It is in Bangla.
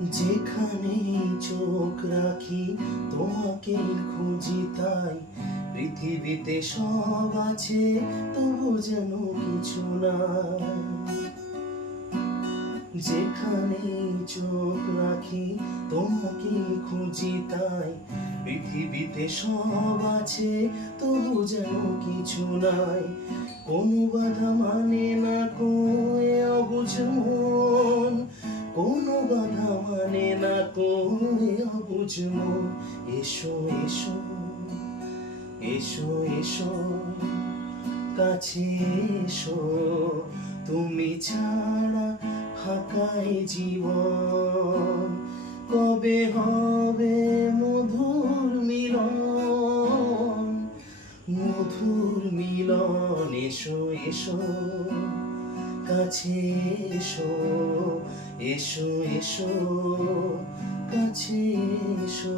যেখানে চোখ রাখি তোমাকে খুঁজি তাই, পৃথিবীতে সব আছে তবু যেন কিছু নাই। যেখানে চোখ রাখি তোমাকে খুঁজি তাই, পৃথিবীতে সব আছে তবু যেন কিছু নাই। কোনো বাধা মানে না কোয়ে অবুঝ মন, কোনো বাধা মানে না কোয়ে অবুঝ মন। এসো এসো এসো এসো কাছে এসো, তুমি ছাড়া ফাঁকাই জীবন। কবে হবে মধুর মিলন, মধুর মিলন। এসো এসো কাছে এসো, এসো এসো কাছে এসো।